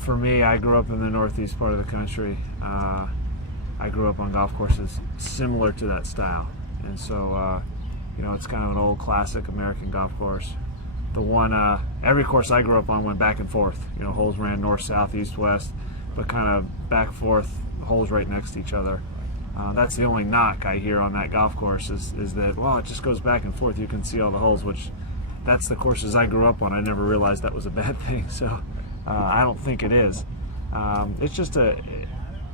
For me, I grew up in the northeast part of the country. I grew up on golf courses similar to that style, and so you know, it's kind of an old classic American golf course. The one, every course I grew up on went back and forth. You know, holes ran north, south, east, west, but kind of back and forth, holes right next to each other. That's the only knock I hear on that golf course is that, well, it just goes back and forth. You can see all the holes, which that's the courses I grew up on. I never realized that was a bad thing, so I don't think it is. It's just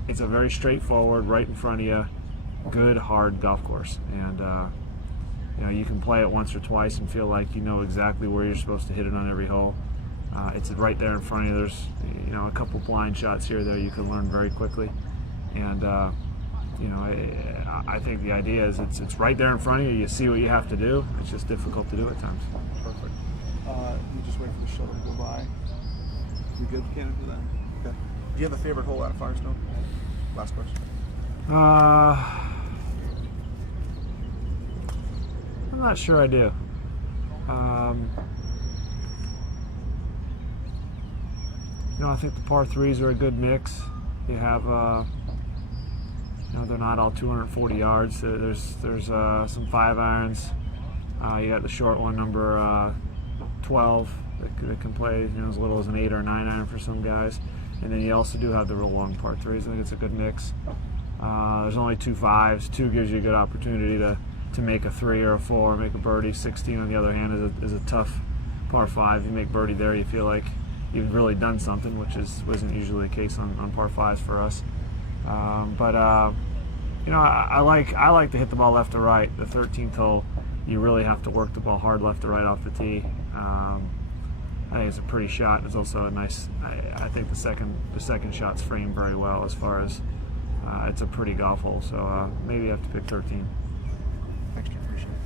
it's a very straightforward, right in front of you, good, hard golf course. And you know, you can play it once or twice and feel like you know exactly where you're supposed to hit it on every hole. It's right there in front of you. There's, you know, a couple blind shots here or there you can learn very quickly. And you know, I think the idea is it's right there in front of you. You see what you have to do. It's just difficult to do at times. Perfect. You just wait for the shuttle to go by. You good, Cannon, for that? Okay. Do you have a favorite hole out of Firestone? Last question. I'm not sure I do. You know, I think the par threes are a good mix. You have, you know, they're not all 240 yards. There's some 5 irons. You got the short one, number 12, that can play, you know, as little as an 8 or a 9 iron for some guys. And then you also do have the real long par threes. I think it's a good mix. There's only 2 5s. 2 gives you a good opportunity to make a 3 or a 4, make a birdie. 16 on the other hand is a tough par 5. You make birdie there, you feel like you've really done something, which wasn't usually the case on par 5s for us. You know, I like to hit the ball left to right. The 13th hole, you really have to work the ball hard left to right off the tee. I think it's a pretty shot. It's also a nice. I think the second shot's framed very well as far as it's a pretty golf hole. So maybe you have to pick 13. Thanks, Jim. Appreciate it.